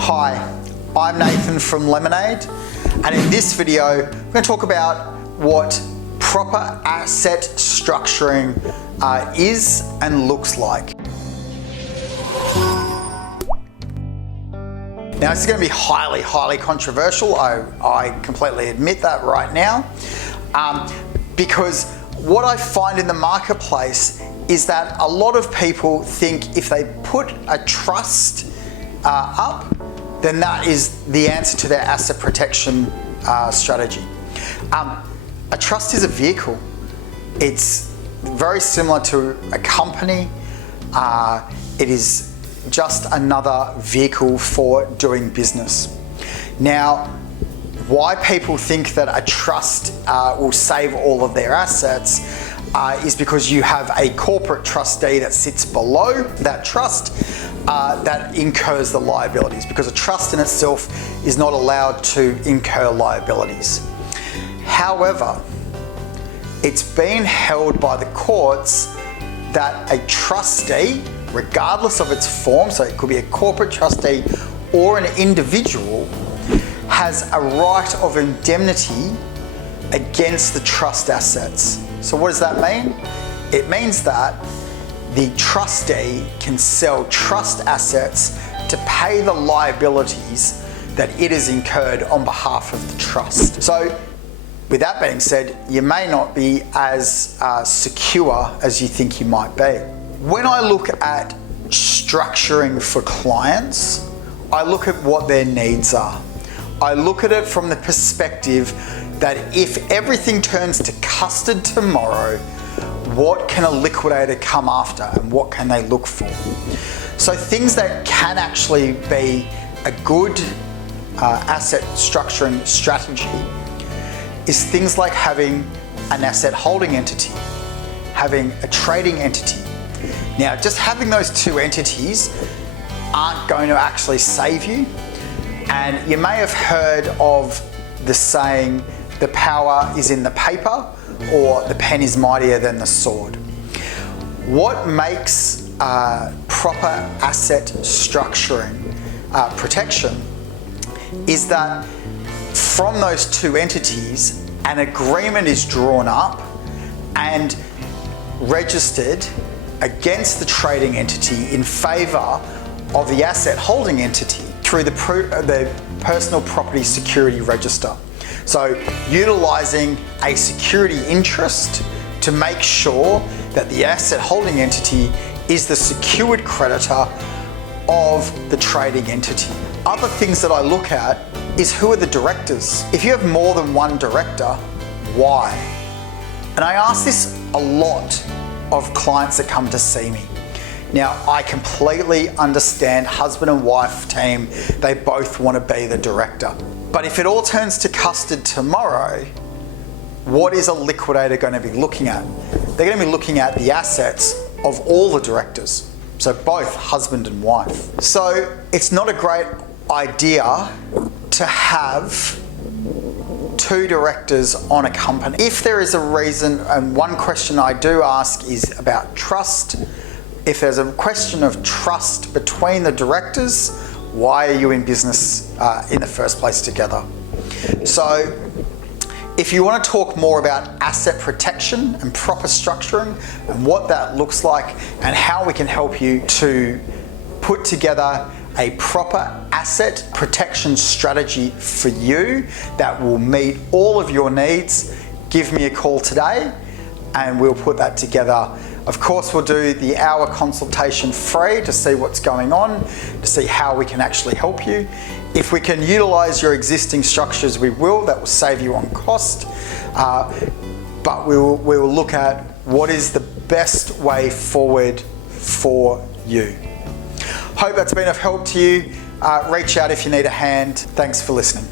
Hi, I'm Nathan from LemonAide, and in this video we're going to talk about what proper asset structuring is and looks like. Now this is going to be highly controversial. I completely admit that right now, because what I find in the marketplace is that a lot of people think if they put a trust up, then that is the answer to their asset protection strategy. A trust is a vehicle. It's very similar to a company. It is just another vehicle for doing business. Now, why people think that a trust will save all of their assets is because you have a corporate trustee that sits below that trust that incurs the liabilities, because a trust in itself is not allowed to incur liabilities. However, it's been held by the courts that a trustee, regardless of its form, so it could be a corporate trustee or an individual, has a right of indemnity against the trust assets. So what does that mean? It means that the trustee can sell trust assets to pay the liabilities that it has incurred on behalf of the trust. So with that being said, you may not be as secure as you think you might be. When I look at structuring for clients, I look at what their needs are. I look at it from the perspective that if everything turns to custard tomorrow, what can a liquidator come after and what can they look for? So things that can actually be a good asset structuring strategy is things like having an asset holding entity, having a trading entity. Now, just having those two entities aren't going to actually save you. And you may have heard of the saying, the power is in the paper, or the pen is mightier than the sword. What makes proper asset structuring protection is that from those two entities, an agreement is drawn up and registered against the trading entity in favour of the asset holding entity through the personal property security register. So utilising a security interest to make sure that the asset holding entity is the secured creditor of the trading entity. Other things that I look at is who are the directors. If you have more than one director, why? And I ask this a lot of clients that come to see me. Now, I completely understand husband and wife team, they both want to be the director. But if it all turns to custard tomorrow, what is a liquidator going to be looking at? They're going to be looking at the assets of all the directors, so both husband and wife. So it's not a great idea to have two directors on a company. If there is a reason, and one question I do ask is about trust. If there's a question of trust between the directors, why are you in business in the first place together? So if you want to talk more about asset protection and proper structuring and what that looks like and how we can help you to put together a proper asset protection strategy for you that will meet all of your needs, give me a call today and we'll put that together. Of course, we'll do the hour consultation free to see what's going on, to see how we can actually help you. If we can utilise your existing structures, we will. That will save you on cost. But we will look at what is the best way forward for you. Hope that's been of help to you. Reach out if you need a hand. Thanks for listening.